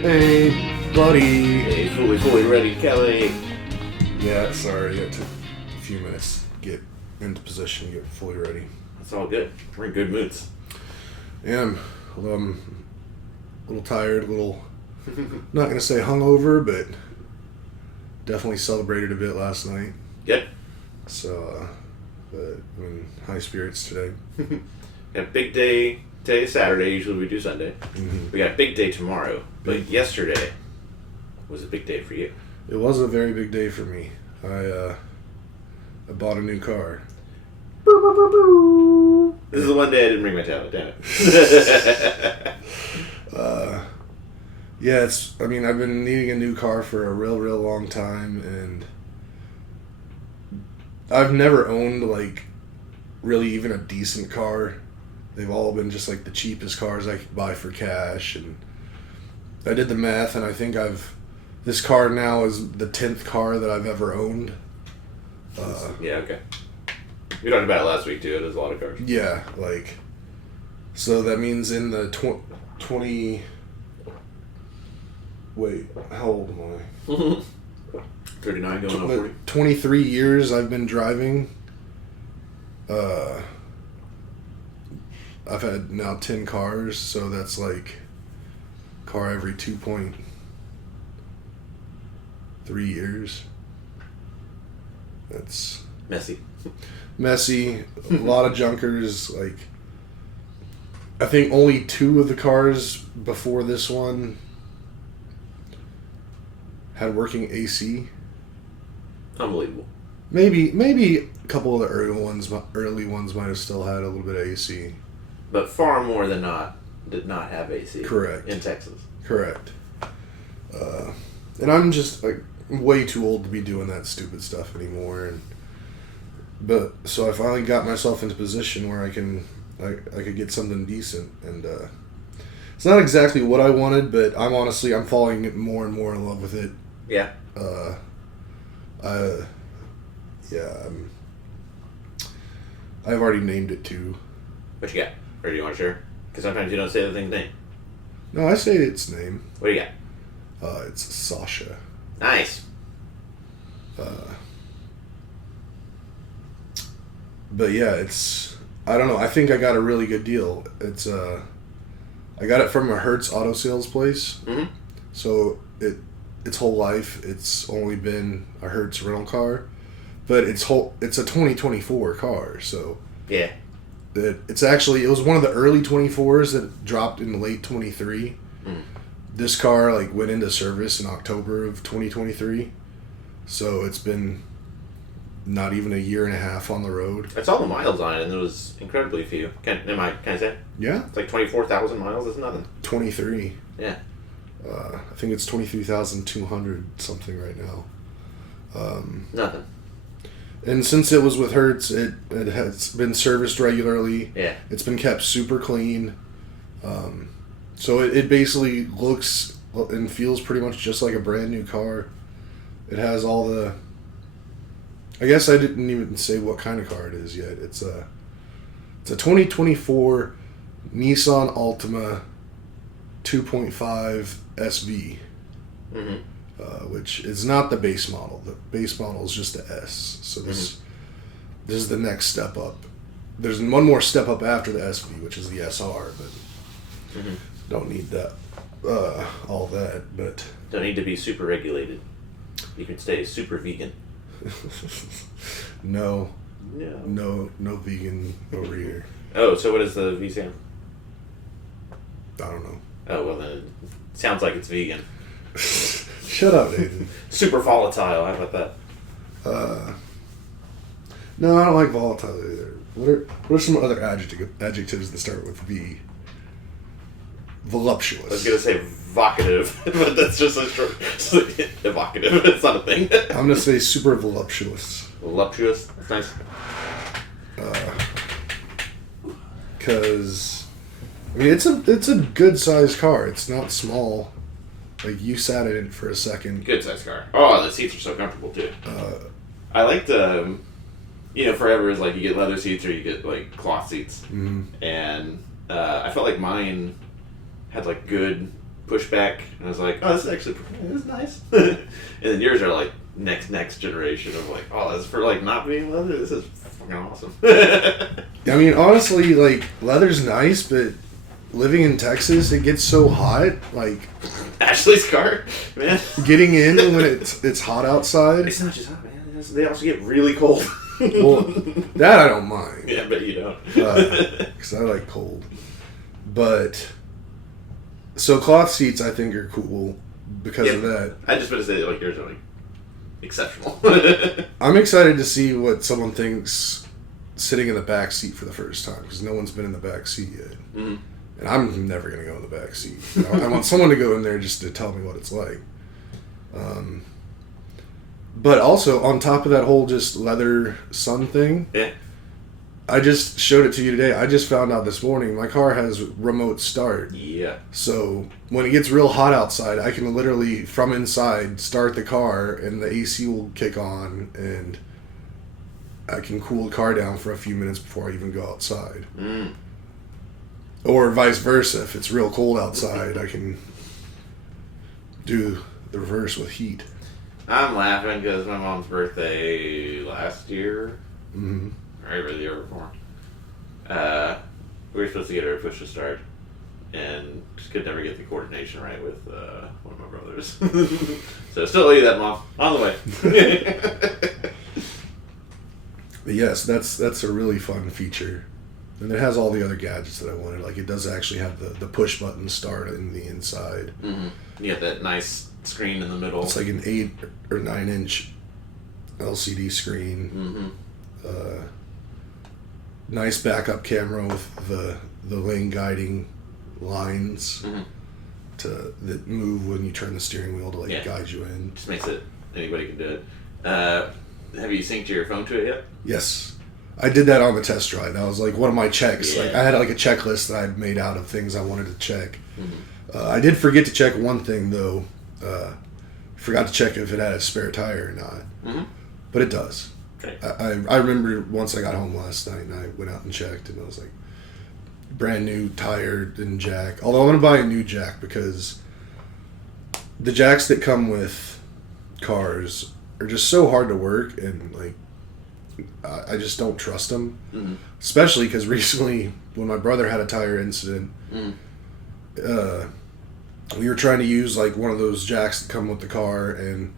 Hey, buddy. Hey, fully ready, Kelley. Yeah, sorry, it took a few minutes to get into position, get fully ready. That's all good. We're in good moods. Yeah, I'm a little tired, not going to say hungover, but definitely celebrated a bit last night. Good. So, but I'm in high spirits today. Got a big day. Today's Saturday. Usually we do Sunday. Mm-hmm. We got a big day tomorrow. But yesterday was a big day for you. It was a very big day for me. I bought a new car. This is the one day I didn't bring my tablet, damn it. Yeah, I've been needing a new car for a real long time, and I've never owned, really even a decent car. They've all been just, the cheapest cars I could buy for cash, and I did the math, and I think this car now is the 10th car that I've ever owned. Yeah, okay. We talked about it last week, too. It is a lot of cars. Yeah, so that means in the 20... Wait, how old am I? 39 going on 40. 23 years I've been driving. I've had now 10 cars, so that's car every 2.3 years. That's messy. A lot of junkers. I think only 2 of the cars before this one had working AC. Unbelievable. Maybe a couple of the early ones might have still had a little bit of AC. But far more than not did not have AC. Correct. In Texas. Correct. And I'm just way too old to be doing that stupid stuff anymore. But so I finally got myself into a position where I could get something decent, and it's not exactly what I wanted, but I'm falling more and more in love with it. Yeah. I've already named it too. What you got? Or do you want to share? Because sometimes you don't say the thing's name. No, I say its name. What do you got? It's Sasha. Nice. But yeah, I don't know. I think I got a really good deal. I got it from a Hertz auto sales place. Mm-hmm. So its whole life, it's only been a Hertz rental car, but it's a 2024 car. So yeah, it was one of the early 24s that dropped in late 23. Mm. This car went into service in October of 2023, so it's been not even a year and a half on the road. I saw the miles on it, and it was incredibly few. Can I say? Yeah. It's 24,000 miles. That's nothing. 23. Yeah. I think it's 23,200 something right now. Nothing. And since it was with Hertz, it has been serviced regularly. Yeah. It's been kept super clean. So it basically looks and feels pretty much just like a brand new car. It has all the... I guess I didn't even say what kind of car it is yet. It's a 2024 Nissan Altima 2.5 SV, which is not the base model. The base model is just the S. So this is the next step up. There's one more step up after the SV, which is the SR, but don't need that. All that, but don't need to be super regulated. You can stay super vegan. No vegan over here. Oh, so what is the V stand? I don't know. Oh, well then it sounds like it's vegan. Shut up, Nathan. Super volatile, how about that? No, I don't like volatile either. What are some other adjectives that start with V? Voluptuous. I was going to say vocative, but that's just a short... evocative, it's not a thing. I'm going to say super voluptuous. Voluptuous? That's nice. Because... it's a good sized car. It's not small. You sat in it for a second. Good sized car. Oh, the seats are so comfortable too. I like the, forever is you get leather seats or you get cloth seats. Mm-hmm. And I felt like mine had good pushback, and I was like, oh, this is actually this is nice. And then yours are like next generation of like, oh, this is for like not being leather. This is fucking awesome. I mean, honestly, like leather's nice, but living in Texas, it gets so hot. Like Ashley's car, man. Getting in when it's hot outside. It's not just hot, man. They also get really cold. Well, that I don't mind. Yeah, but you don't. Because I like cold. But so cloth seats, I think, are cool because of that. I just want to say like yours are like exceptional. I'm excited to see what someone thinks sitting in the back seat for the first time because no one's been in the back seat yet. Mm-hmm. And I'm never going to go in the back seat. I want someone to go in there just to tell me what it's like. But also, on top of that whole just leather sun thing, yeah. I just showed it to you today. I just found out this morning my car has remote start. Yeah. So when it gets real hot outside, I can literally, from inside, start the car and the AC will kick on and I can cool the car down for a few minutes before I even go outside. Mm. Or vice versa. If it's real cold outside, I can do the reverse with heat. I'm laughing because my mom's birthday last year, mm-hmm. or maybe the year before, we were supposed to get her a push to start, and just could never get the coordination right with one of my brothers. So still owe you that, Mom. On the way. But yes, that's a really fun feature. And it has all the other gadgets that I wanted. Like, it does actually have the push button start in the inside. Mm-hmm. You got that nice screen in the middle. It's like an 8 or 9 inch LCD screen. Mm-hmm. Nice backup camera with the lane guiding lines mm-hmm. that move when you turn the steering wheel to guide you in. Just makes it anybody can do it. Have you synced your phone to it yet? Yes. I did that on the test drive. That was like one of my checks. Yeah. Like I had like a checklist that I'd made out of things I wanted to check. Mm-hmm. I did forget to check one thing though. Forgot to check if it had a spare tire or not. Mm-hmm. But it does. Okay. I remember once I got home last night and I went out and checked and I was like, brand new tire and jack. Although I'm going to buy a new jack because the jacks that come with cars are just so hard to work and like I just don't trust them. Mm-hmm. Especially because recently when my brother had a tire incident, we were trying to use like one of those jacks that come with the car and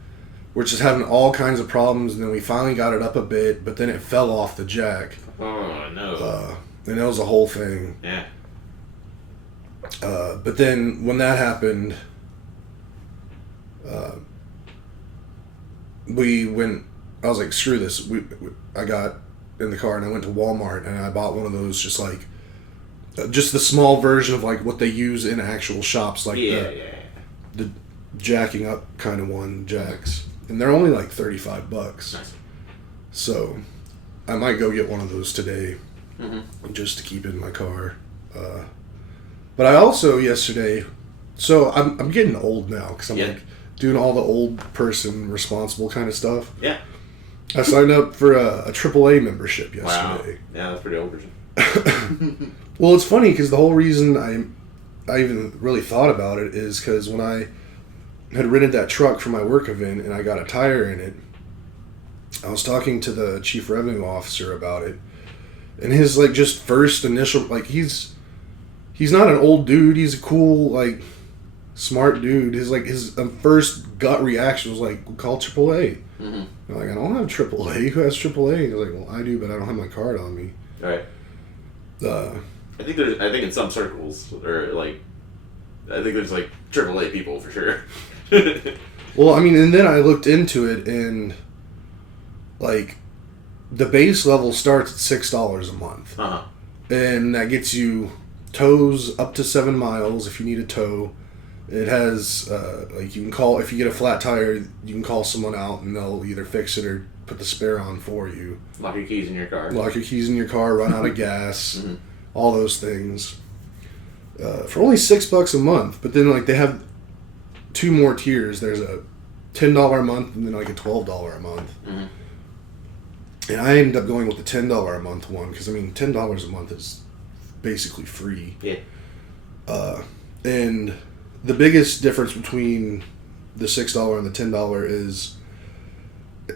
we're just having all kinds of problems and then we finally got it up a bit but then it fell off the jack. Oh no. And that was a whole thing. Yeah. But then when that happened, I was like, screw this. I got in the car and I went to Walmart and I bought one of those just like just the small version of like what they use in actual shops, like the jacking up kind of one jacks, and they're only like $35. Nice. So I might go get one of those today, mm-hmm. just to keep in my car. But I also yesterday, so I'm getting old now because I'm like doing all the old person responsible kind of stuff. Yeah. I signed up for a AAA membership yesterday. Wow. Yeah, that's pretty old version. Well, it's funny because the whole reason I even really thought about it is because when I had rented that truck for my work event and I got a tire in it, I was talking to the chief revenue officer about it, and his like just first initial like he's not an old dude. He's a cool like smart dude. His first gut reaction was like, call AAA. Mm-hmm. I'm like, I don't have AAA. Who has AAA? He's like, well, I do, but I don't have my card on me. All right. I think in some circles, or like, I think there's like AAA people for sure. Well, I mean, and then I looked into it, and like, the base level starts at $6 a month, and that gets you tows up to 7 miles if you need a tow. It has like you can call if you get a flat tire, you can call someone out, and they'll either fix it or put the spare on for you. Lock your keys in your car. Run out of gas, mm-hmm. all those things. For only $6 a month, but then like they have 2 more tiers. There's a $10 a month and then like a $12 a month. Mm-hmm. And I ended up going with the $10 a month one because I mean $10 a month is basically free. Yeah. And the biggest difference between the $6 and the $10 is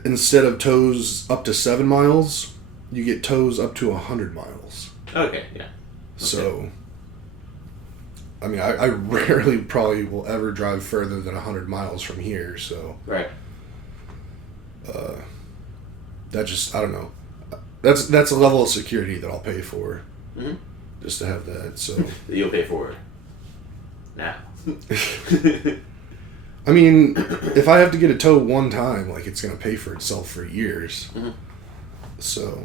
instead of tows up to 7 miles, you get tows up to 100 miles. Okay, yeah. Okay. So, I mean, I rarely probably will ever drive further than 100 miles from here, so. Right. That just, I don't know. That's a level of security that I'll pay for. Mm-hmm. Just to have that, so. You'll pay for it. Now. I mean, if I have to get a tow one time, like, it's going to pay for itself for years. Mm-hmm. So.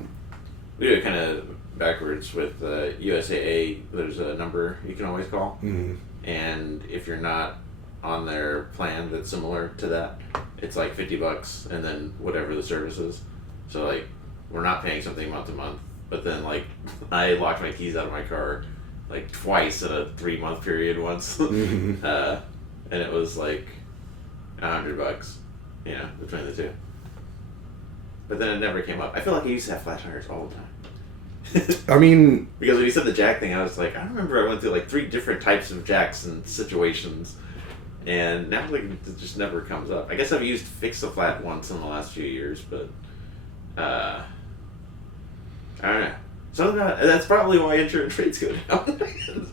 We do it kind of backwards with USAA. There's a number you can always call. Mm-hmm. And if you're not on their plan that's similar to that, it's like $50 and then whatever the service is. So, like, we're not paying something month to month. But then, like, I locked my keys out of my car, like, twice in a 3-month period once. Mm-hmm. And it was, like, $100, you know, between the two. But then it never came up. I feel like I used to have flat tires all the time. I mean... Because when you said the jack thing, I was like, I remember I went through, like, 3 different types of jacks and situations. And now, like, it just never comes up. I guess I've used Fix-A-Flat once in the last few years, but... I don't know. So that's probably why insurance rates go down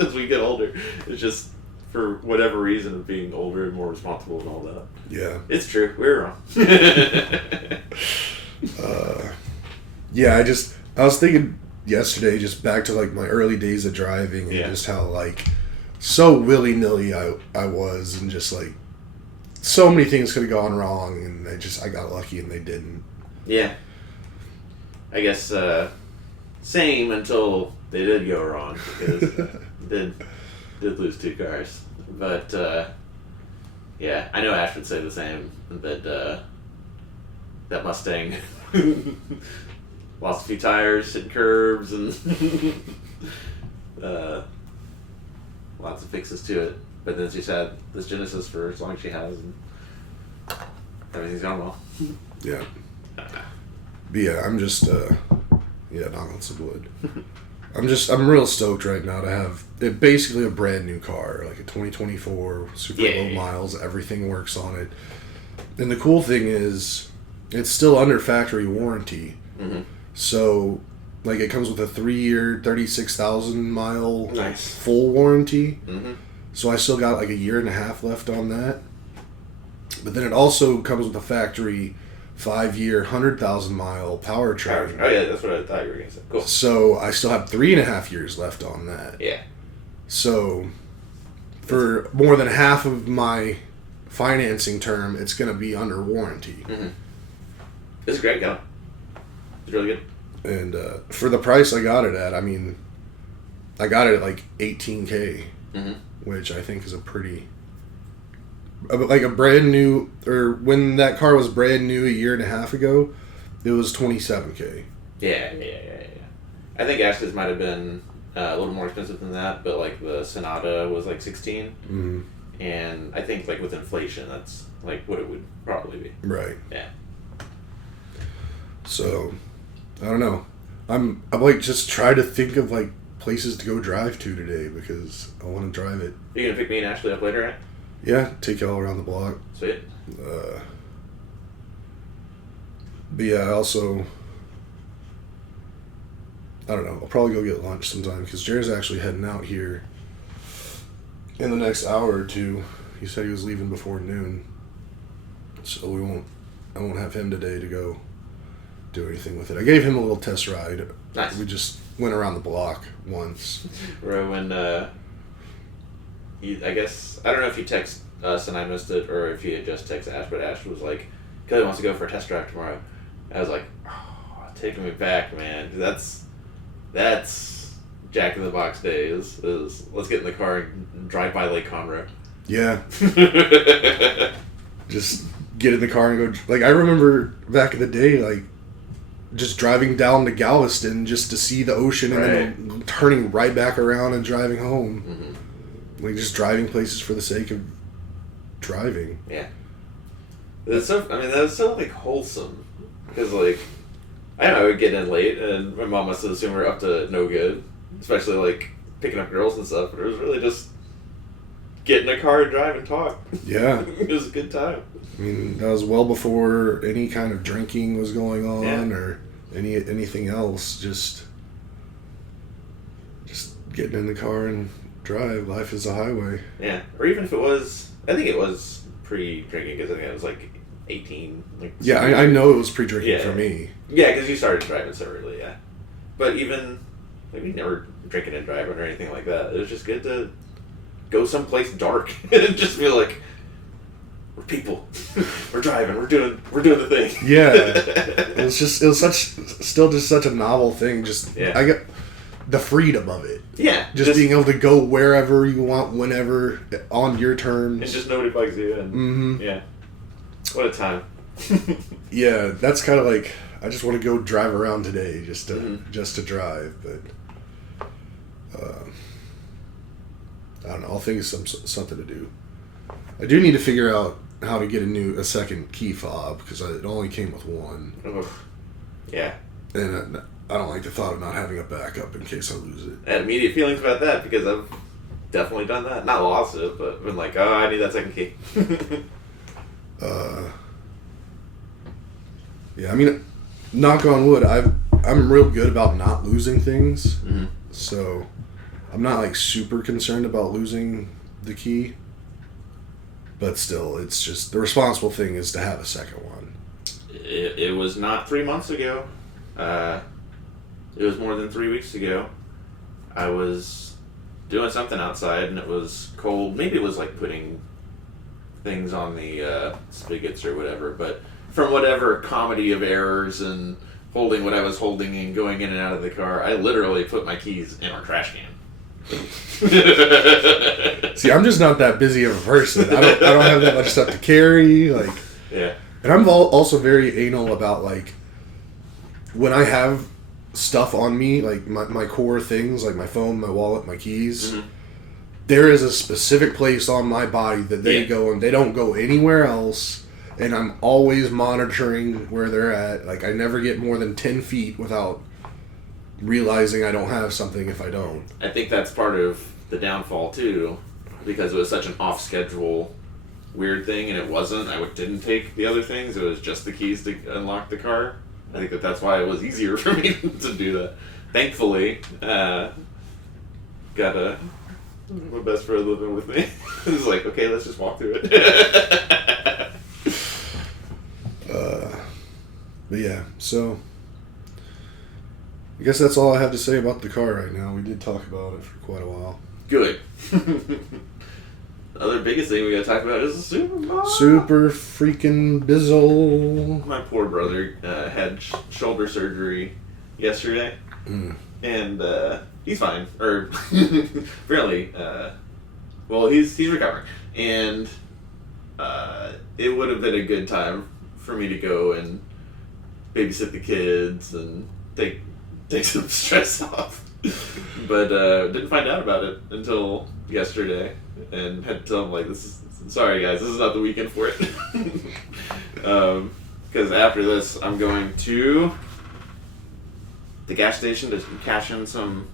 as we get older. It's just for whatever reason of being older and more responsible and all that. Yeah. It's true. We're wrong. Yeah, I was thinking yesterday, just back to, like, my early days of driving and Yeah. just how, like, so willy-nilly I was, and just, like, so many things could have gone wrong, and I got lucky and they didn't. Yeah. I guess, same until they did go wrong, because did lose 2 cars. But, yeah, I know Ash would say the same, that Mustang lost a few tires, hit curbs, and lots of fixes to it. But then she's had this Genesis for as long as she has, and everything's gone well. Yeah. But yeah, I'm just, knock on some wood. I'm real stoked right now to have basically a brand new car, like a 2024, super low miles, everything works on it. And the cool thing is, it's still under factory warranty. Mm-hmm. So, like, it comes with a 3-year, 36,000 mile Nice. full warranty. Mm-hmm. So I still got like 1.5 years left on that. But then it also comes with a factory 5-year, 100,000 mile powertrain. Oh yeah, that's what I thought you were gonna say. Cool. So I still have 3.5 years left on that. Yeah. So for more than half of my financing term, it's going to be under warranty. Mm-hmm. It's a great gun. It's really good. And for the price I got it at, I mean, I got it at like $18,000, Mm-hmm. which I think is a pretty... Like a brand new, or when that car was brand new 1.5 years ago, it was $27,000. Yeah. I think Ashton's might have been a little more expensive than that, but like the Sonata was like 16, Mm-hmm. and I think like with inflation, that's like what it would probably be. Right. Yeah. So, I don't know. I'm like just trying to think of like places to go drive to today because I want to drive it. You gonna pick me and Ashley up later, right? Yeah, take y'all around the block. Sweet. But yeah, also, I don't know. I'll probably go get lunch sometime because Jared's actually heading out here in the next hour or two. He said he was leaving before noon, so I won't have him today to go do anything with it. I gave him a little test ride. Nice. We just went around the block once. Or when I guess I don't know if he texted us and I missed it, or if he had just texted Ash, but Ash was like, "Kelley wants to go for a test drive tomorrow." I was like, "Oh, taking me back, man. That's Jack in the Box days. Is let's get in the car and drive by Lake Conroe." Yeah. Just get in the car and go. Like, I remember back in the day, like, just driving down to Galveston just to see the ocean and then turning right back around and driving home. Mm-hmm. Like, just driving places for the sake of driving. Yeah. That's so. I mean, that was so like wholesome because like I don't know, I would get in late and my mom must have assumed we were up to no good, especially like picking up girls and stuff. But it was really just get in a car and drive and talk. Yeah. It was a good time. I mean, that was well before any kind of drinking was going on Yeah. or anything else. Just getting in the car and drive. Life is a highway. Yeah. Or even if it was, I think it was pre-drinking because I think it was like 18. Like, Yeah, I know it was pre-drinking Yeah. for me. Yeah, because you started driving so early, yeah. But even, like, we never drinking and driving or anything like that. It was just good to go someplace dark and just feel like, we're people. We're driving. We're doing the thing. Yeah. It was still just such a novel thing. Just, Yeah. I get the freedom of it. Yeah. Just being able to go wherever you want, whenever, on your terms. And just nobody bugs you. And Mm-hmm. yeah. What a time. Yeah, that's kind of like, I just want to go drive around today just to drive, but I don't know. I'll think of something to do. I do need to figure out how to get a second key fob because it only came with one, Yeah. and I don't like the thought of not having a backup in case I lose it. I had immediate feelings about that because I've definitely done that. Not lost it, but been like, oh, I need that second key. Yeah, I mean, knock on wood, I'm real good about not losing things, so I'm not like super concerned about losing the key. But still, it's just the responsible thing is to have a second one. It was not 3 months ago. It was more than 3 weeks ago. I was doing something outside and it was cold. Maybe it was like putting things on the spigots or whatever, but from whatever comedy of errors and holding what I was holding and going in and out of the car, I literally put my keys in our trash can. See, I'm just not that busy of a person. I don't have that much stuff to carry. Like, Yeah. and I'm also very anal about like when I have stuff on me, like my core things, like my phone, my wallet, my keys. Mm-hmm. There is a specific place on my body that they Yeah. go and they don't go anywhere else. And I'm always monitoring where they're at. Like I never get more than 10 feet without realizing I don't have something if I don't. I think that's part of the downfall too, because it was such an off-schedule weird thing, and it wasn't. I didn't take the other things. It was just the keys to unlock the car. I think that's why it was easier for me to do that. Thankfully, got my best friend living with me. It's like, okay, let's just walk through it. But yeah, so I guess that's all I have to say about the car right now. We did talk about it for quite a while. Good. The other biggest thing we gotta talk about is the Super Bowl. Super freaking bizzle. My poor brother had shoulder surgery yesterday, and he's fine. Or really, well, he's recovering, and it would have been a good time for me to go and babysit the kids and take some stress off. But didn't find out about it until yesterday, and had to tell him like, sorry guys, this is not the weekend for it. Because after this, I'm going to the gas station to cash in some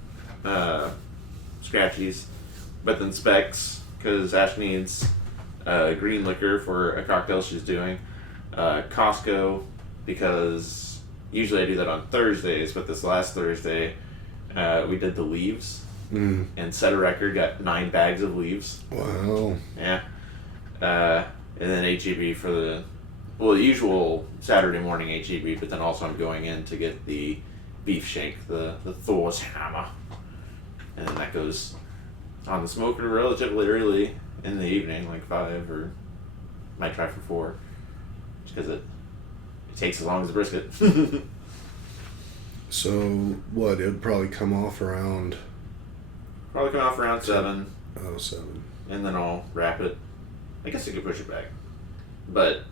scratchies, but then Specs, because Ash needs green liquor for a cocktail she's doing. Costco, because usually I do that on Thursdays, but this last Thursday we did the leaves and set a record, got 9 bags of leaves. Wow. Yeah. And then HEB for the usual Saturday morning HEB, but then also I'm going in to get the beef shank, the Thor's hammer. And then that goes on the smoker relatively early in the evening, like 5, or might try for 4, just because it takes as long as the brisket. So, what? It would probably come off around... Probably come off around 7. Oh, 7. And then I'll wrap it. I guess I could push it back. But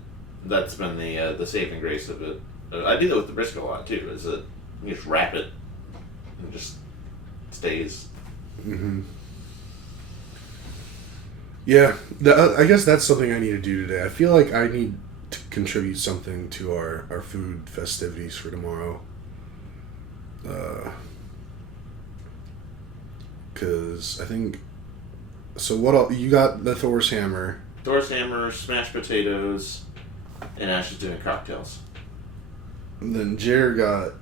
that's been the saving grace of it. I do that with the brisket a lot, too, is that you just wrap it and it just stays. Mm-hmm. Yeah, I guess that's something I need to do today. I feel like I need to contribute something to our food festivities for tomorrow. Because I think So what else? You got the Thor's hammer. Thor's hammer, smashed potatoes, and Ash is doing cocktails. And then Jer got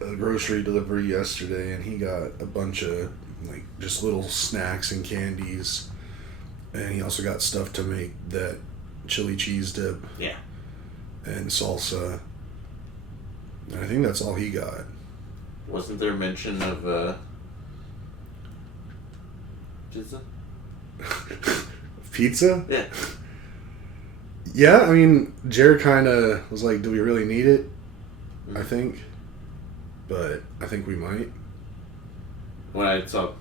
a grocery delivery yesterday, and he got a bunch of like just little snacks and candies, and he also got stuff to make that chili cheese dip. Yeah. And salsa. And I think that's all he got. Wasn't there mention of pizza? Pizza? Yeah. Yeah, I mean, Jared kind of was like, do we really need it? Mm-hmm. I think. But I think we might. When I saw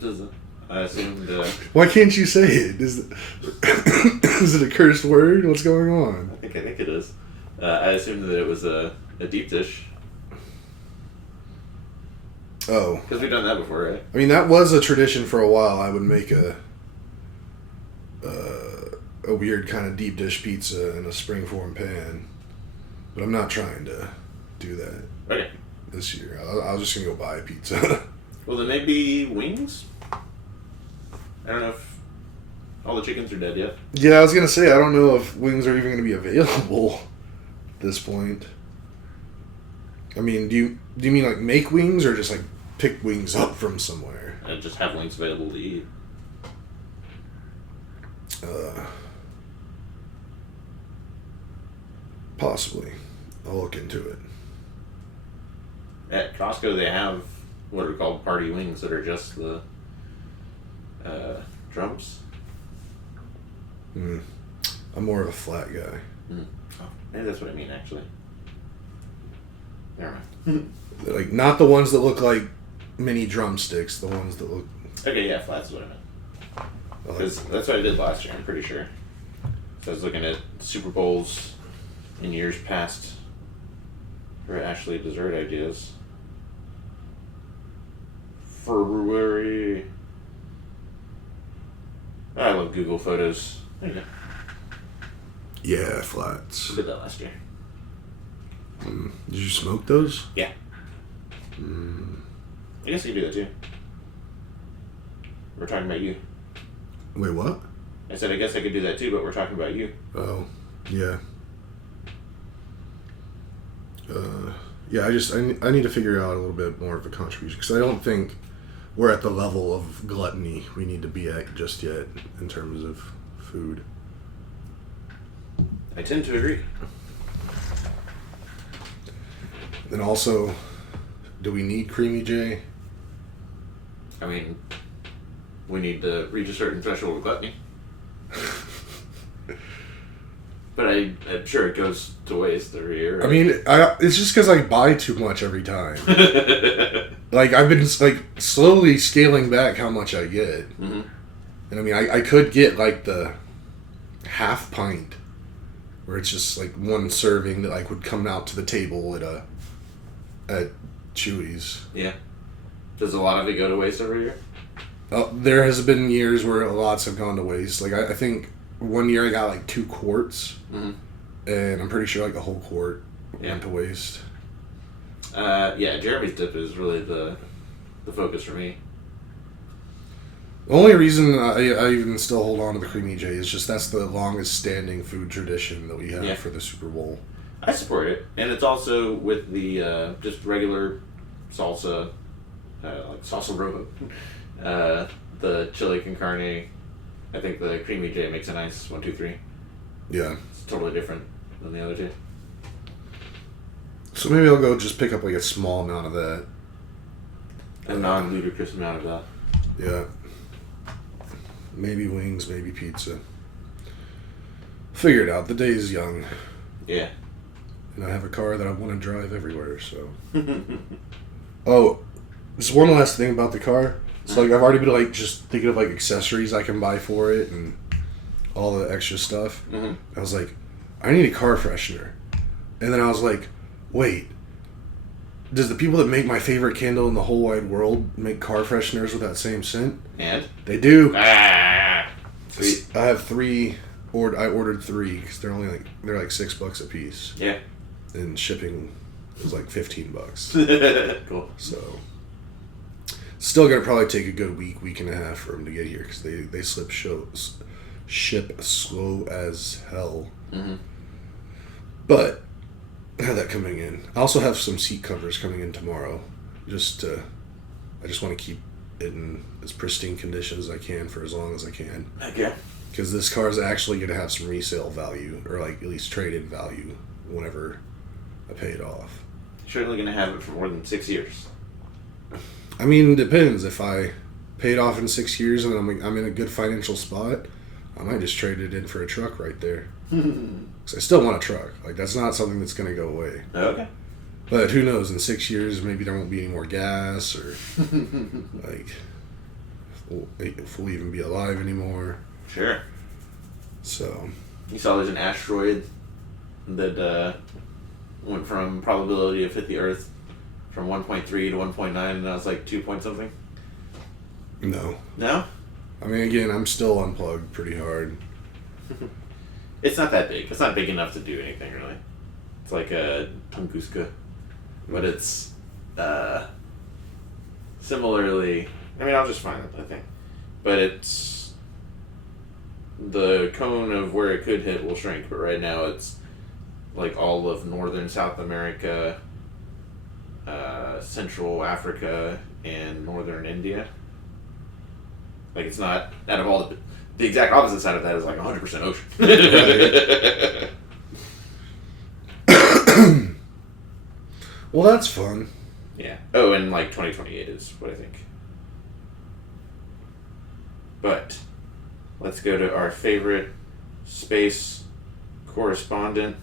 pizza, I assumed... Why can't you say it? Is it a cursed word? What's going on? I think it is. I assumed that it was a deep dish. Oh. Because we've done that before, right? I mean, that was a tradition for a while. I would make a weird kind of deep dish pizza in a springform pan. But I'm not trying to do that this year. I was just going to go buy a pizza. Well, then maybe wings? I don't know if all the chickens are dead yet. Yeah, I was going to say, I don't know if wings are even going to be available at this point. I mean, do you mean like make wings or just like pick wings up from somewhere? And just have wings available to eat. Possibly. I'll look into it. At Costco, they have what are called party wings that are just the drums. I'm more of a flat guy. Oh, maybe that's what I mean, actually. Never mind. Like, not the ones that look like mini drumsticks, the ones that look... Okay, yeah, flats is what I meant. Because that's what I did last year, I'm pretty sure. So I was looking at Super Bowls in years past for Ashley dessert ideas. February. I love Google Photos. There you go. Yeah, flats. I did that last year. Did you smoke those? Yeah. I guess you could do that too. We're talking about you. Wait, what? I said I guess I could do that too, but we're talking about you. Oh, yeah. Yeah, I need to figure out a little bit more of a contribution, because I don't think we're at the level of gluttony we need to be at just yet in terms of food. I tend to agree. And also, do we need Creamy J? I mean, we need to reach a certain threshold of gluttony. But I'm sure it goes to waste every year. Right? I mean, it's just because I buy too much every time. Like, I've been like slowly scaling back how much I get. Mm-hmm. And I mean, I could get like the half pint, where it's just like one serving that like would come out to the table at Chewy's. Yeah. Does a lot of it go to waste every year? There has been years where lots have gone to waste. Like I think one year I got like 2 quarts, and I'm pretty sure like a whole quart went to waste. Yeah, Jeremy's dip is really the focus for me. The only reason I even still hold on to the Creamy J is just that's the longest standing food tradition that we have for the Super Bowl. I support it, and it's also with the just regular salsa, like salsa rojo, the chili con carne. I think the Creamy J makes a nice 1, 2, 3. Yeah, it's totally different than the other two. So maybe I'll go just pick up like a small amount of that. A non-ludicrous amount of that. Yeah. Maybe wings, maybe pizza. Figure it out. The day is young. Yeah. And I have a car that I want to drive everywhere, so. Oh, just one last thing about the car. So like I've already been like just thinking of like accessories I can buy for it and all the extra stuff. I was like, I need a car freshener. And then I was like, wait, does the people that make my favorite candle in the whole wide world make car fresheners with that same scent? And? They do. Sweet. I have 3. I ordered 3 because they're like $6 a piece. Yeah. And shipping was like $15. Cool. So Still gonna probably take a good week and a half for them to get here because they ship slow as hell. Mm-hmm. But I have that coming in. I also have some seat covers coming in tomorrow. I just want to keep it in as pristine condition as I can for as long as I can. Okay. Because this car is actually going to have some resale value, or like at least trade-in value, whenever I pay it off. Certainly going to have it for more than 6 years. I mean, it depends. If I pay it off in 6 years and I'm in a good financial spot, I might just trade it in for a truck right there. Because I still want a truck. Like, that's not something that's going to go away. Okay. But who knows? In 6 years, maybe there won't be any more gas, or like, if we'll even be alive anymore. Sure. So. You saw there's an asteroid that went from probability of hit the Earth from 1.3 to 1.9, and now it's like 2 point something? No. No? I mean, again, I'm still unplugged pretty hard. It's not that big. It's not big enough to do anything, really. It's like a Tunguska. But it's similarly... I mean, I'll just find it, I think. But it's... The cone of where it could hit will shrink, but right now it's like all of northern South America, Central Africa, and northern India. Like, it's not... Out of all the exact opposite side of that is like 100% ocean. Well, that's fun. Yeah. Oh, and like 2028 is what I think. But let's go to our favorite space correspondent.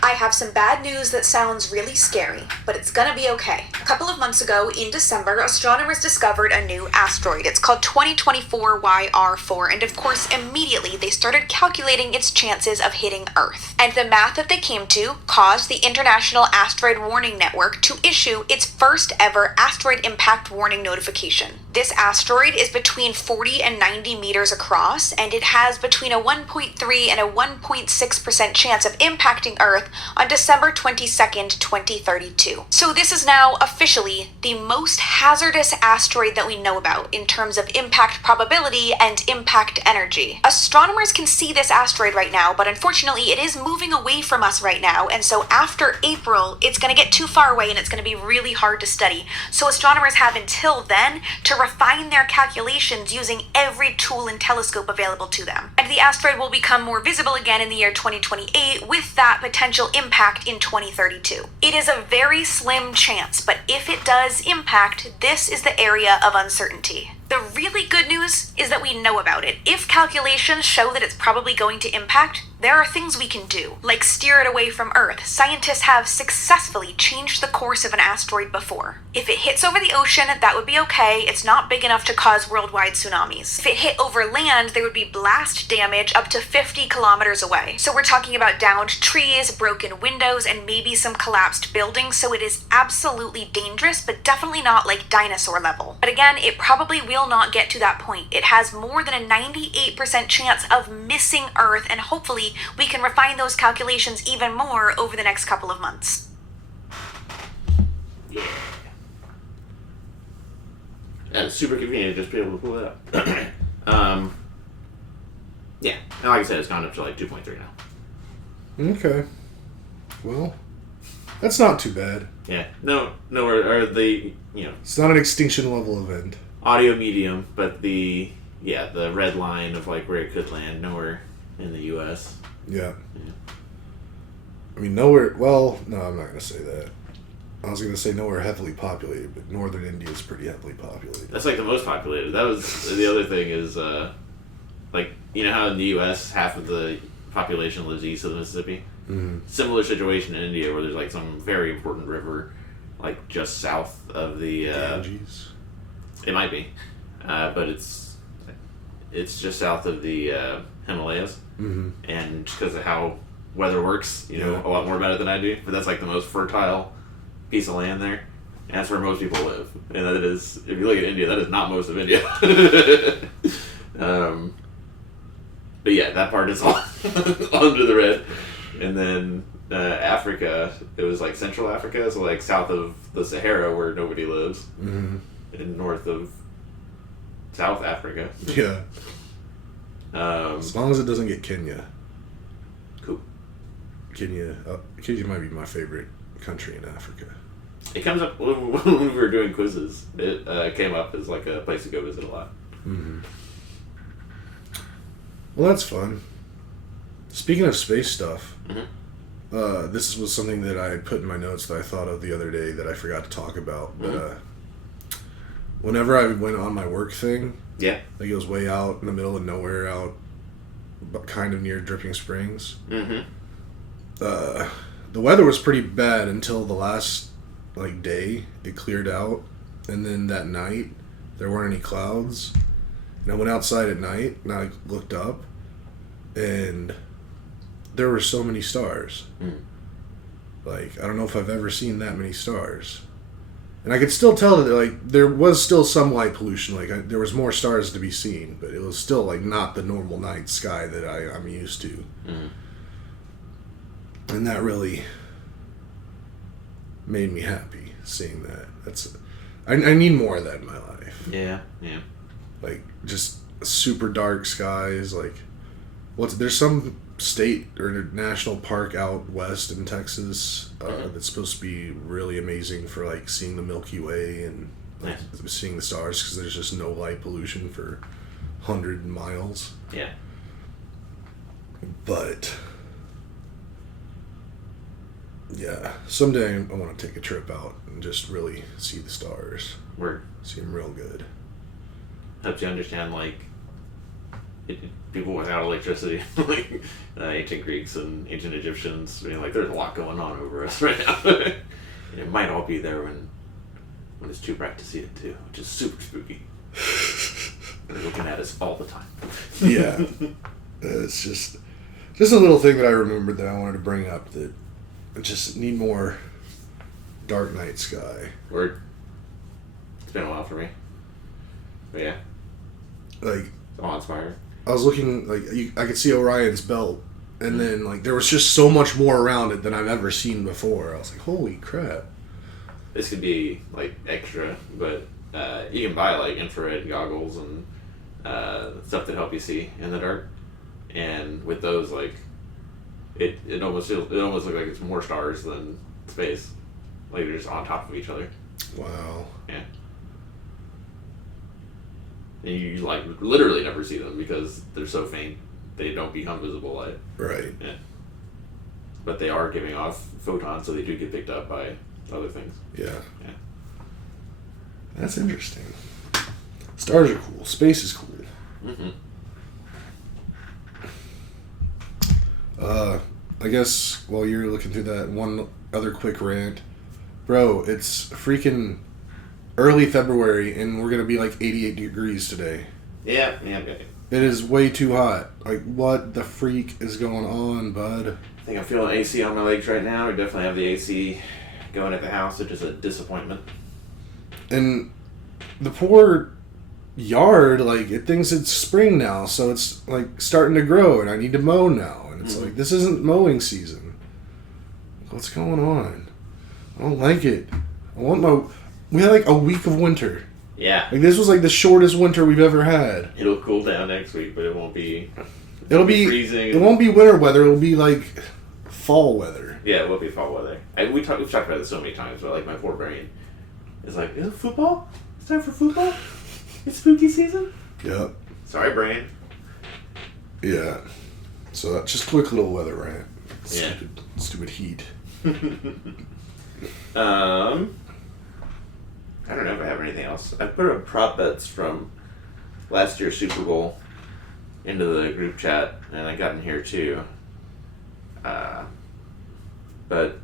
I have some bad news that sounds really scary, but it's gonna be okay. A couple of months ago, in December, astronomers discovered a new asteroid. It's called 2024 YR4, and of course, immediately they started calculating its chances of hitting Earth. And the math that they came to caused the International Asteroid Warning Network to issue its first ever asteroid impact warning notification. This asteroid is between 40 and 90 meters across, and it has between a 1.3 and a 1.6% chance of impacting Earth on December 22nd, 2032. So this is now officially the most hazardous asteroid that we know about in terms of impact probability and impact energy. Astronomers can see this asteroid right now, but unfortunately it is moving away from us right now, and so after April, it's going to get too far away and it's going to be really hard to study. So astronomers have until then to refine their calculations using every tool and telescope available to them. And the asteroid will become more visible again in the year 2028 with that potential impact in 2032. It is a very slim chance, but if it does impact, this is the area of uncertainty. The really good news is that we know about it. If calculations show that it's probably going to impact, there are things we can do, like steer it away from Earth. Scientists have successfully changed the course of an asteroid before. If it hits over the ocean, that would be okay. It's not big enough to cause worldwide tsunamis. If it hit over land, there would be blast damage up to 50 kilometers away. So we're talking about downed trees, broken windows, and maybe some collapsed buildings, so it is absolutely dangerous, but definitely not like dinosaur level. But again, it probably will not get to that point. It has more than a 98% chance of missing Earth, and hopefully we can refine those calculations even more over the next couple of months. Yeah. And it's super convenient to just be able to pull it up. Yeah. And like I said, it's gone up to like 2.3 now. Okay. Well, that's not too bad. Yeah. No, or the, It's not an extinction level event. Audio medium, but the red line of like where it could land, nowhere in the U.S. Yeah. I mean, nowhere... Well, no, I'm not going to say that. I was going to say nowhere heavily populated, but northern India is pretty heavily populated. That's like the most populated. That was... The other thing is, like, you know how in the U.S. half of the population lives east of the Mississippi? Mm-hmm. Similar situation in India where there's like some very important river, like just south of the... Ganges? It might be. But it's just south of the Himalayas. Mm-hmm. And just because of how weather works, you know a lot more about it than I do. But that's like the most fertile piece of land there. And that's where most people live. And that is, if you look at India, that is not most of India. But yeah, that part is all under the red. And then Africa, it was like Central Africa, so like south of the Sahara where nobody lives, Mm-hmm. and north of South Africa. Yeah. As long as it doesn't get Kenya. Cool. Kenya might be my favorite country in Africa. It comes up when we were doing quizzes. It came up as like a place to go visit a lot. Mm-hmm. Well, that's fun. Speaking of space stuff, this was something that I put in my notes that I thought of the other day that I forgot to talk about. But whenever I went on my work thing, yeah, like it was way out in the middle of nowhere, out, but kind of near Dripping Springs. Mm-hmm. The weather was pretty bad until the last day. It cleared out, and then that night there weren't any clouds. And I went outside at night and I looked up, and there were so many stars. I don't know if I've ever seen that many stars. And I could still tell that there was still some light pollution. There was more stars to be seen, but it was still not the normal night sky that I'm used to. And that really made me happy seeing that. I need more of that in my life. Yeah. Just super dark skies. There's some state or national park out west in Texas that's supposed to be really amazing for seeing the Milky Way and seeing the stars, because there's just no light pollution for 100 miles. Yeah. But yeah, someday I want to take a trip out and just really see the stars. Word. See them real good. Helps you understand people without electricity, ancient Greeks and ancient Egyptians. There's a lot going on over us right now. And it might all be there when it's too bright to see it too, which is super spooky. They're looking at us all the time. Yeah. It's just a little thing that I remembered that I wanted to bring up, that I just need more dark night sky. Word. It's been a while for me. But yeah. It's awe-inspiring. I was looking, I could see Orion's belt, and then, there was just so much more around it than I've ever seen before. I was like, holy crap. This could be, extra, but you can buy, infrared goggles and stuff that help you see in the dark. And with those, it almost looks like it's more stars than space. They're just on top of each other. Wow. Yeah. And you literally never see them because they're so faint they don't become visible light. Right. Yeah. But they are giving off photons, so they do get picked up by other things. Yeah. Yeah. That's interesting. Stars are cool. Space is cool. Mm-hmm. I guess while you're looking through that, one other quick rant. Bro, it's freaking early February, and we're going to be 88 degrees today. Yeah. It is way too hot. What the freak is going on, bud? I think I'm feeling AC on my legs right now. We definitely have the AC going at the house, which is a disappointment. And the poor yard, it thinks it's spring now, so it's, starting to grow, and I need to mow now. And it's this isn't mowing season. What's going on? I don't like it. We had a week of winter. Yeah. This was the shortest winter we've ever had. It'll cool down next week, but it won't be. It'll be freezing. It won't be winter weather. It'll be fall weather. Yeah, it will be fall weather. We've talked about this so many times, but my poor brain is is it football? It's time for football? It's spooky season? Yep. Sorry, brain. Yeah. So that's just a quick little weather rant. Yeah. Stupid heat. I don't know if I have anything else. I put up prop bets from last year's Super Bowl into the group chat, and I got in here too. But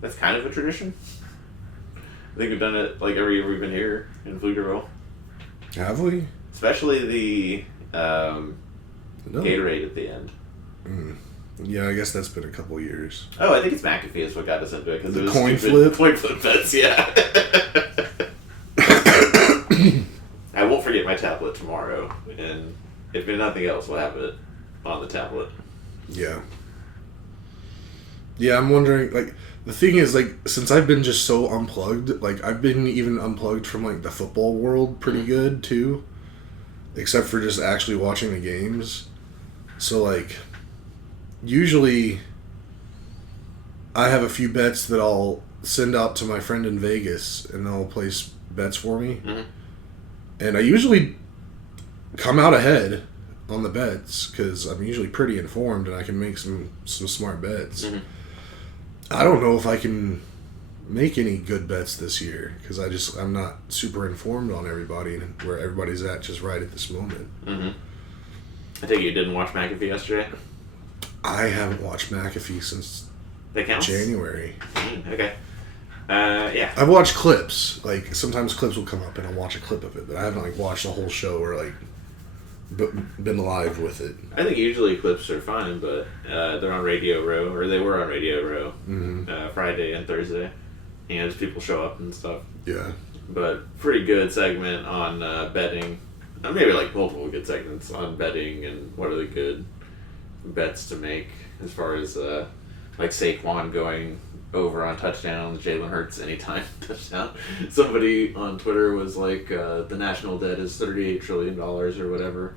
that's kind of a tradition. I think we've done it every year we've been here in Pflugerville. Have we? Especially the Gatorade at the end. Yeah, I guess that's been a couple years. Oh, I think it's McAfee is what got us into it, because it was coin stupid flip? coin flip bets. Yeah. I won't forget my tablet tomorrow, and if nothing else, we'll have it on the tablet. Yeah. Yeah, I'm wondering, like, the thing is, like, since I've been just so unplugged, like, I've been even unplugged from, like, the football world pretty good, too. Except for just actually watching the games. So, like, usually I have a few bets that I'll send out to my friend in Vegas, and they'll place bets for me. Mm-hmm. And I usually come out ahead on the bets, because I'm usually pretty informed, and I can make some smart bets. Mm-hmm. I don't know if I can make any good bets this year because I'm not super informed on everybody and where everybody's at just right at this moment. Mm-hmm. I think you didn't watch McAfee yesterday. I haven't watched McAfee since That counts? January. Okay. Yeah. I've watched clips. Like sometimes clips will come up and I'll watch a clip of it, but I haven't like watched the whole show or like been live with it. I think usually clips are fine, but they're on Radio Row, or they were on Radio Row, Friday and Thursday. And as people show up and stuff. Yeah. But pretty good segment on betting. Maybe like multiple good segments on betting and what are the good bets to make as far as like Saquon going over on touchdowns, Jalen Hurts anytime touchdown. Somebody on Twitter was like, the national debt is $38 trillion or whatever.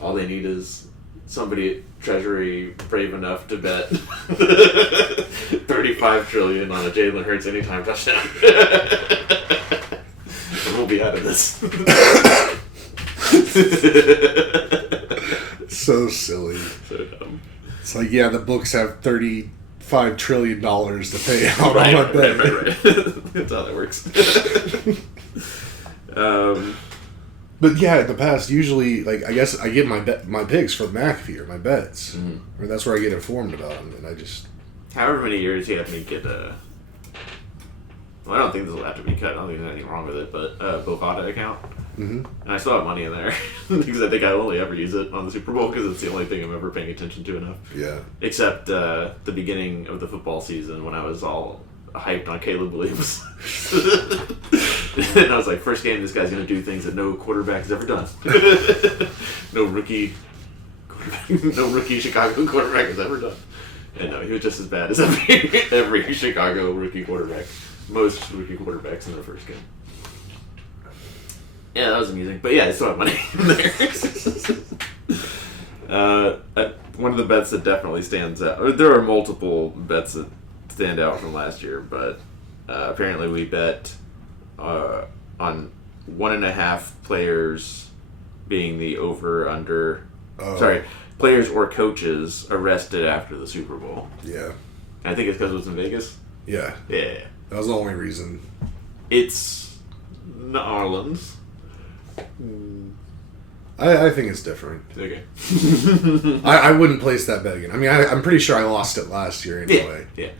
All they need is somebody at Treasury brave enough to bet $35 trillion on a Jalen Hurts anytime touchdown. And we'll be out of this. So silly. So dumb. It's like, yeah, the books have $35 trillion to pay out on my bet. Right. That's how that works. But yeah, in the past, usually, like, I guess I get my picks from McAfee or my bets. Mm-hmm. Or that's where I get informed about them, and I just... However many years you have me get well, I don't think this will have to be cut. I don't think there's anything wrong with it, but Bovada account. Mm-hmm. And I still have money in there because I think I only ever use it on the Super Bowl because it's the only thing I'm ever paying attention to enough. Yeah. Except the beginning of the football season when I was all hyped on Caleb Williams. And I was like, first game, this guy's going to do things that no quarterback has ever done. No rookie Chicago quarterback has ever done. And no, he was just as bad as every Chicago rookie quarterback. Most rookie quarterbacks in their first game. Yeah, that was amusing. But yeah, I still have money in there. One of the bets that definitely stands out. There are multiple bets that stand out from last year, but apparently we bet on 1.5 players being the over/under. Sorry, players or coaches arrested after the Super Bowl. Yeah. I think it's because it was in Vegas. Yeah. Yeah. That was the only reason. It's New Orleans. I think it's different. Okay. I wouldn't place that bet again. I mean, I'm pretty sure I lost it last year anyway. Yeah.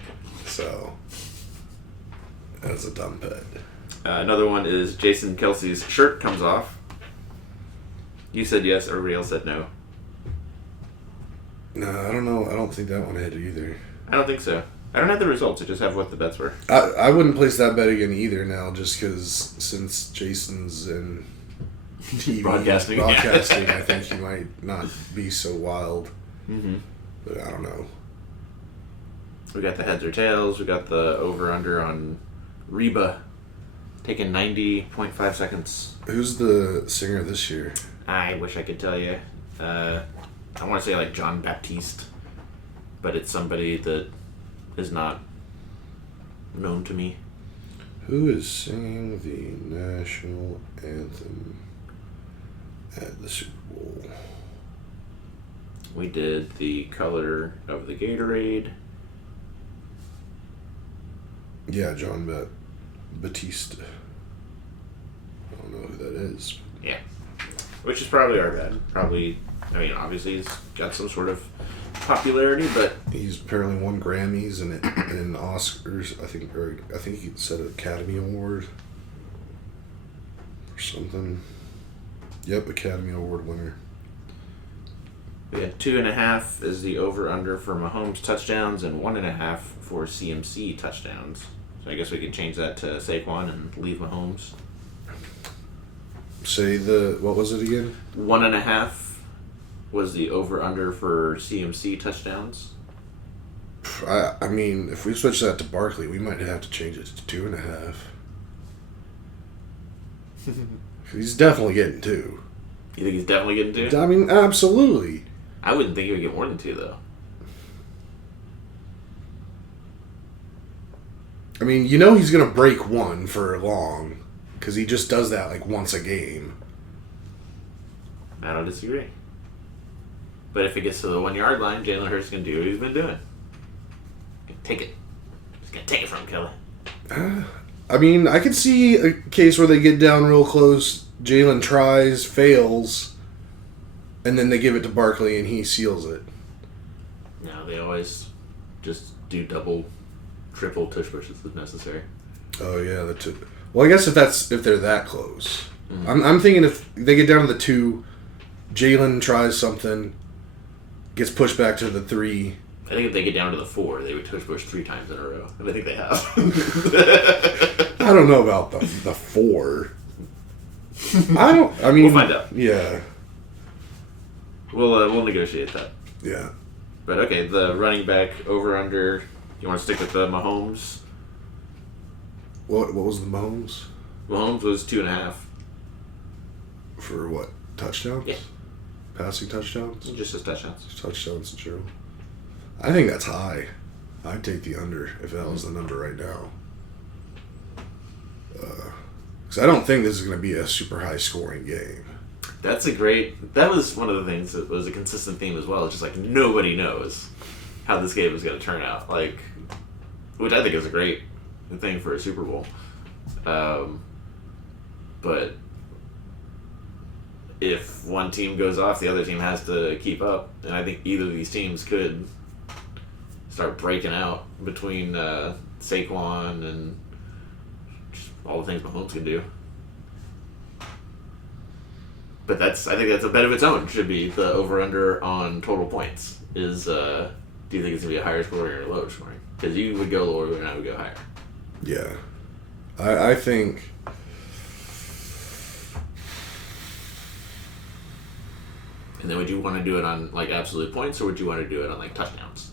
So, that's a dumb bet. Another one is Jason Kelsey's shirt comes off. You said yes, everybody else said no. No, I don't know. I don't think that one hit either. I don't think so. I don't have the results. I just have what the bets were. I wouldn't place that bet again either now, just because since Jason's in TV Broadcasting, I think he might not be so wild. Mm-hmm. But I don't know. We got the heads or tails. We got the over-under on Reba taking 90.5 seconds. Who's the singer this year? I wish I could tell you. I want to say like John Baptiste, but it's somebody that is not known to me. Who is singing the national anthem at the Super Bowl? We did the color of the Gatorade. Yeah, John Batiste. I don't know who that is. Yeah. Which is probably our bad. Probably, I mean, obviously he's got some sort of popularity, but he's apparently won Grammys and Oscars. I think he said an Academy Award or something. Yep, Academy Award winner. we had 2.5 is the over/under for Mahomes touchdowns and 1.5 for CMC touchdowns. So I guess we can change that to Saquon and leave Mahomes. Say what was it again? 1.5 was the over/under for CMC touchdowns. I mean, if we switch that to Barkley, we might have to change it to 2.5. He's definitely getting 2. You think he's definitely getting 2? I mean, absolutely. I wouldn't think he would get more than 2, though. I mean, you know he's going to break 1 for long, because he just does that like once a game. I don't disagree. But if it gets to the 1-yard line, Jalen Hurts can do what he's been doing. Take it. Just gonna take it from him, Kelley. I mean, I could see a case where they get down real close, Jalen tries, fails, and then they give it to Barkley and he seals it. No, they always just do double, triple tush pushes if necessary. Oh yeah, well, I guess if they're that close, I'm thinking if they get down to the 2, Jalen tries something, gets pushed back to the 3. I think if they get down to the 4, they would tush push 3 times in a row, and I think they have. I don't know about the 4. I mean, we'll find out. Yeah. We'll negotiate that. Yeah. But okay, the running back over under. You want to stick with the Mahomes? What was the Mahomes? Mahomes was 2.5. For what? Touchdowns? Yeah. Passing touchdowns? Just as touchdowns. Touchdowns in general. I think that's high. I'd take the under if that was the number right now. Because I don't think this is going to be a super high scoring game. That was one of the things that was a consistent theme as well. It's just like nobody knows how this game is going to turn out. Like, which I think is a great thing for a Super Bowl. But if one team goes off, the other team has to keep up. And I think either of these teams could start breaking out between Saquon and just all the things Mahomes can do. But I think that's a bet of its own. Should be the over/under on total points. Do you think it's gonna be a higher scoring or a lower scoring? Because you would go lower and I would go higher. Yeah, I think. And then would you want to do it on like absolute points, or would you want to do it on like touchdowns?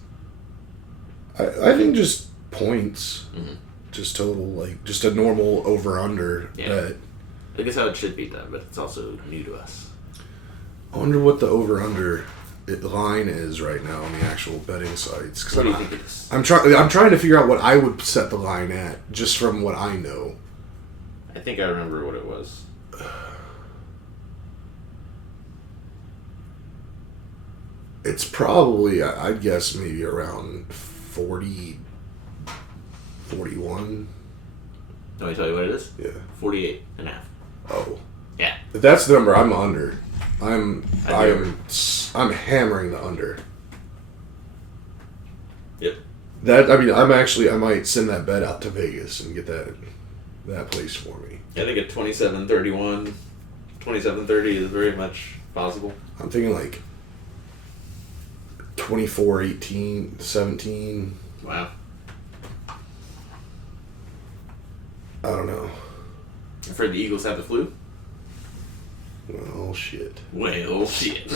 I think just points, Mm-hmm. just total, like just a normal over/under bet. I guess how it should be done, but it's also new to us. I wonder what the over/under line is right now on the actual betting sites. What do you think it is? I'm trying to figure out what I would set the line at, just from what I know. I think I remember what it was. It's probably, I'd guess, maybe around 40, 41. Let me tell you what it is. Yeah. 48.5. Oh. Yeah. If that's the number, I'm under. I'm hammering the under. Yep. I might send that bet out to Vegas and get that place for me. I think at 27-31, 27-30 is very much possible. I'm thinking like 24-18, 17. Wow. I don't know. I've heard the Eagles have the flu. Well, shit. Well, shit.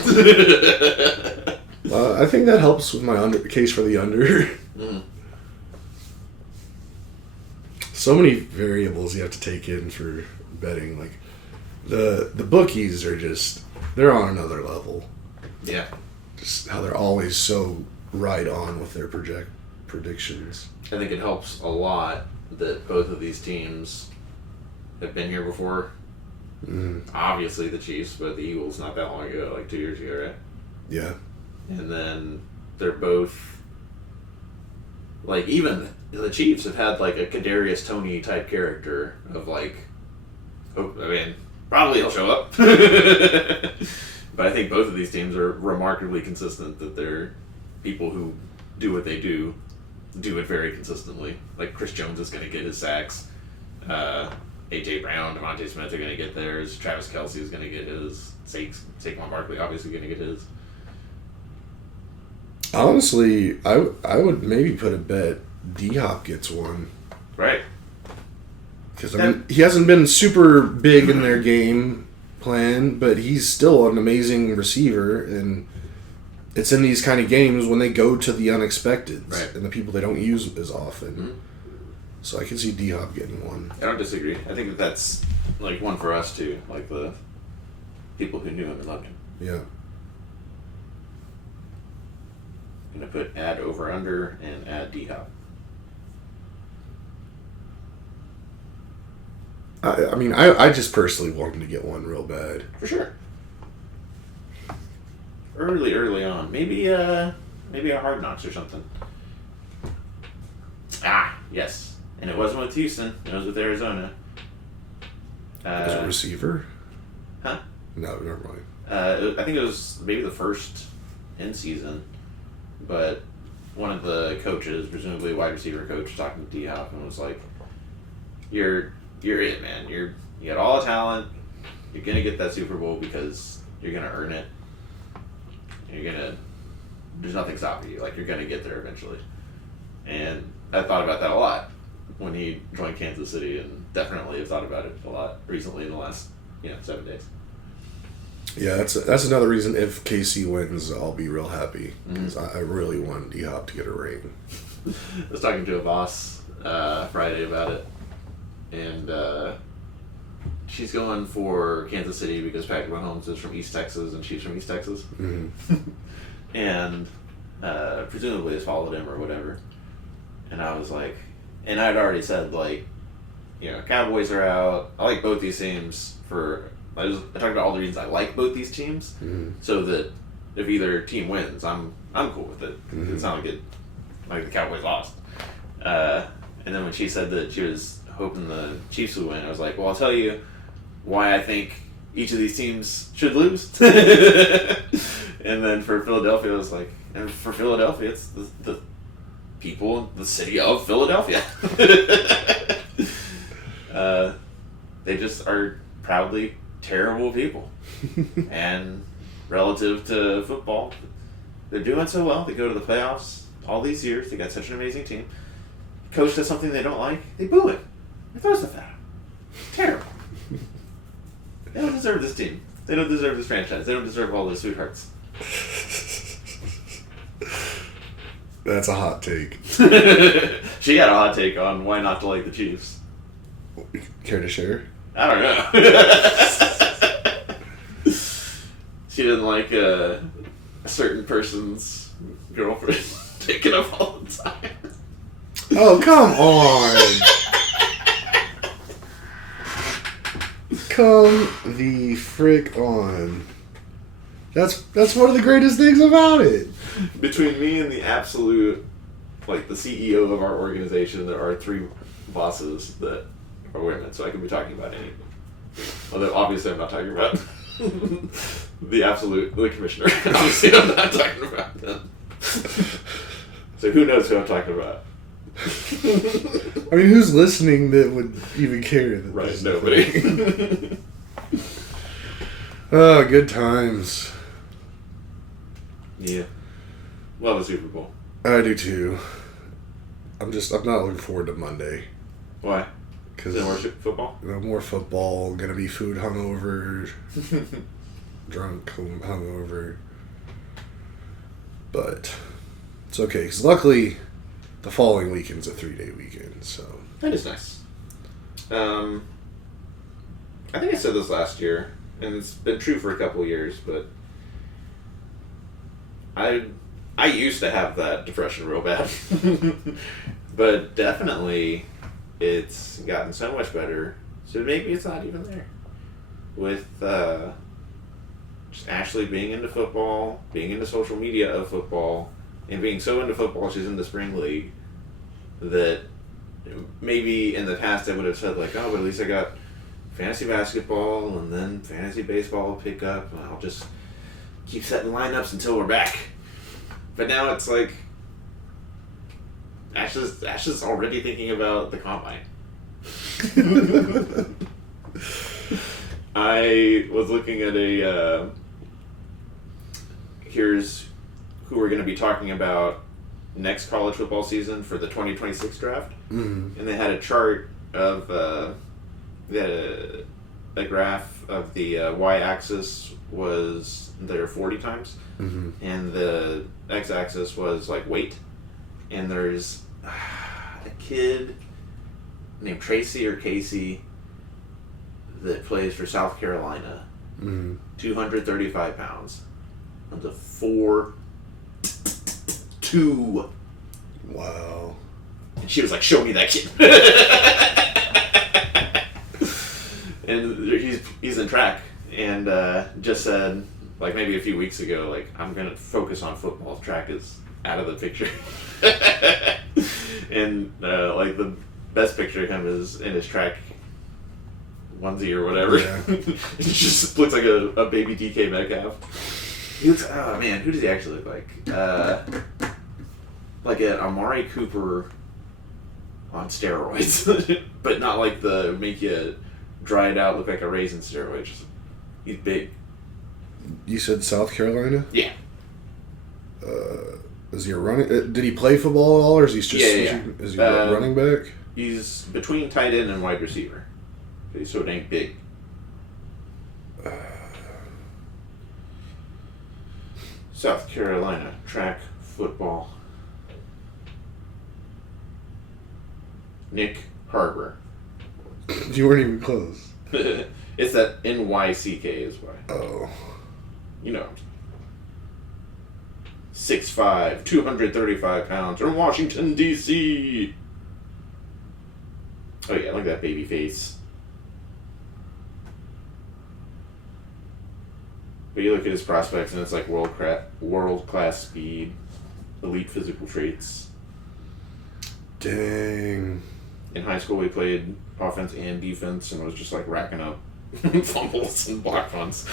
I think that helps with my case for the under. Mm. So many variables you have to take in for betting. Like the bookies are they're on another level. Yeah. Just how they're always so right on with their predictions. I think it helps a lot that both of these teams have been here before. Mm. Obviously the Chiefs, but the Eagles not that long ago, like 2 years ago, right? Yeah. And then they're both, like, even the Chiefs have had like a Kadarius Toney type character of like, probably he'll show up. But I think both of these teams are remarkably consistent, that they're people who do what they do it very consistently. Like Chris Jones is going to get his sacks. A.J. Brown, Devontae Smith are going to get theirs. Travis Kelce is going to get his. Saquon Barkley obviously going to get his. Honestly, I would maybe put a bet D-Hop gets one. Right. Because he hasn't been super big in their game plan, but he's still an amazing receiver, and it's in these kind of games when they go to the unexpected Right. and the people they don't use as often. Mm-hmm. So I can see D-Hop getting one. I don't disagree. I think that's like one for us too, like the people who knew him and loved him. Yeah. I'm gonna put add over under and add D-Hop. I mean, I just personally want him to get one real bad. For sure. Early on. Maybe a Hard Knocks or something. Ah, yes. And it wasn't with Houston. It was with Arizona. As a receiver? Huh? No, never mind. I think it was maybe the first in season, but one of the coaches, presumably a wide receiver coach, talking to D-Hop and was like, "You're it, man. You got all the talent. You're gonna get that Super Bowl because you're gonna earn it. There's nothing stopping you. Like, you're gonna get there eventually." And I thought about that a lot when he joined Kansas City, and definitely have thought about it a lot recently in the last 7 days. Yeah, that's another reason if KC wins, I'll be real happy. Because I really want D-Hop to get a ring. I was talking to a boss Friday about it, and she's going for Kansas City because Patrick Mahomes is from East Texas and she's from East Texas. Mm-hmm. And presumably has followed him or whatever. And I was like, and I'd already said, like, Cowboys are out. I like both these teams I talked about all the reasons I like both these teams, so that if either team wins, I'm cool with it. Mm-hmm. It's not like the Cowboys lost. And then when she said that she was hoping the Chiefs would win, I was like, well, I'll tell you why I think each of these teams should lose. And then for Philadelphia, I was like, and for Philadelphia, it's the people in the city of Philadelphia. They just are proudly terrible people. And relative to football, they're doing so well. They go to the playoffs all these years. They got such an amazing team. Coach does something they don't like, they boo him. They throw stuff at him. Terrible. They don't deserve this team. They don't deserve this franchise. They don't deserve all those sweethearts. That's a hot take. She had a hot take on why not to like the Chiefs. Care to share? I don't know. She didn't like a certain person's girlfriend taking up all the time. Oh, come on. Come the frick on. That's one of the greatest things about it. Between me and the absolute, like, the CEO of our organization, there are 3 bosses that are women, so I could be talking about any. Although, obviously, I'm not talking about the commissioner. Obviously, I'm not talking about them. So who knows who I'm talking about? I mean, who's listening that would even care? That Right, nobody. Oh, good times. Yeah. Love a Super Bowl. I do too. I'm not looking forward to Monday. Why? Because more football? No more football. Gonna be food hungover. Drunk hungover. But it's okay, because luckily the following weekend's a 3-day weekend, so. That is nice. I think I said this last year, and it's been true for a couple of years, but I used to have that depression real bad. But definitely it's gotten so much better, so maybe it's not even there. With just Ashley being into football, being into social media of football, and being so into football she's in the spring league, that maybe in the past I would have said, like, oh, but at least I got fantasy basketball, and then fantasy baseball will pick up, and I'll just keep setting lineups until we're back. But now it's like Ashley's already thinking about the combine. I was looking at here's who we're going to be talking about next college football season for the 2026 draft. Mm-hmm. And they had a chart of they had a a graph of the y-axis was their 40 times, and the x-axis was like weight. And there's a kid named Tracy or Casey that plays for South Carolina, 235 pounds. That's a 4.2. Wow. And she was like, "Show me that kid." And he's in track, and just said, like maybe a few weeks ago, like, I'm gonna focus on football. Track is out of the picture. And like the best picture of him is in his track onesie or whatever. Yeah. He just looks like a baby DK Metcalf. He looks, oh man, who does he actually look like? Like an Amari Cooper on steroids, but not like the make you dry it out look like a raisin steroid. He's big. You said South Carolina? Yeah. Is he a running? Did he play football at all, or is he just? Yeah. Is he a running back? He's between tight end and wide receiver. He's so dang big. South Carolina track football. Nick Harbor. You weren't even close. It's that NYCK is why. Oh. You know. 6'5", 235 pounds from Washington, D.C. Oh yeah, look at that baby face. But you look at his prospects and it's like world-class speed, elite physical traits. Dang. In high school we played offense and defense and was just like racking up fumbles and block punts.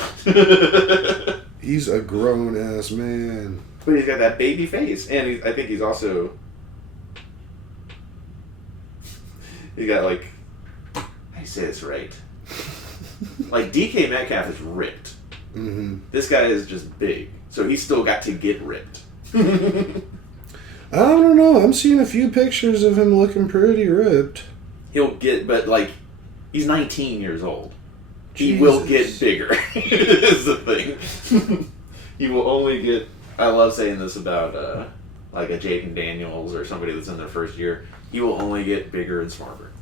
He's a grown-ass man. But he's got that baby face, and I think he's also... He's got, like... How do you say this right? Like, DK Metcalf is ripped. Mm-hmm. This guy is just big, so he's still got to get ripped. I don't know. I'm seeing a few pictures of him looking pretty ripped. He'll get... But, like, he's 19 years old. He Jesus. will get bigger, is the thing. He will only get... I love saying this about like a Jaden Daniels or somebody that's in their first year. He will only get bigger and smarter.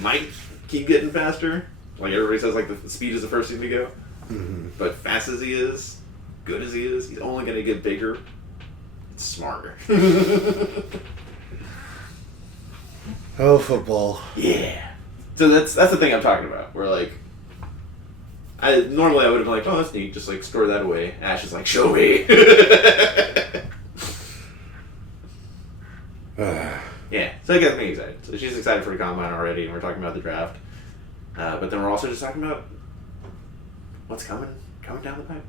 Might keep getting faster. Like everybody says, like the speed is the first thing to go. Mm-hmm. But fast as he is, good as he is, he's only going to get bigger and smarter. Oh, football. Yeah. So that's the thing I'm talking about. Where like, normally I would have been like, oh, that's neat, just like store that away. Ash is like, show me. Yeah, so it gets me excited. So she's excited for the combine already, and we're talking about the draft. But then we're also just talking about what's coming down the pipe.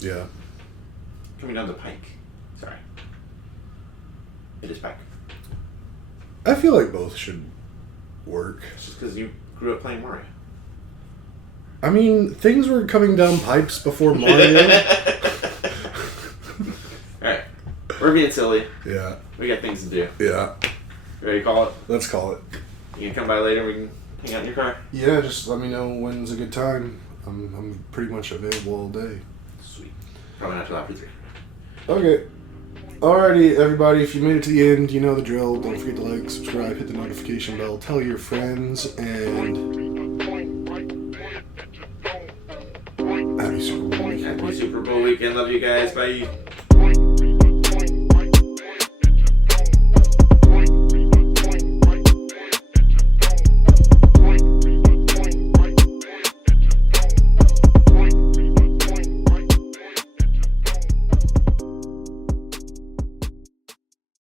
Yeah. Coming down the pike. Sorry. It is pike. I feel like both should work. It's just because you grew up playing Mario. I mean, things were coming down pipes before Mario. Alright. We're being silly. Yeah. We got things to do. Yeah. You ready to call it? Let's call it. You can come by later and we can hang out in your car? Yeah, just let me know when's a good time. I'm pretty much available all day. Sweet. Probably not till after 3. Okay. Alrighty, everybody, if you made it to the end, you know the drill. Don't forget to like, subscribe, hit the notification bell, tell your friends, and happy Super Bowl weekend. Happy Super Bowl weekend. Love you guys. Bye.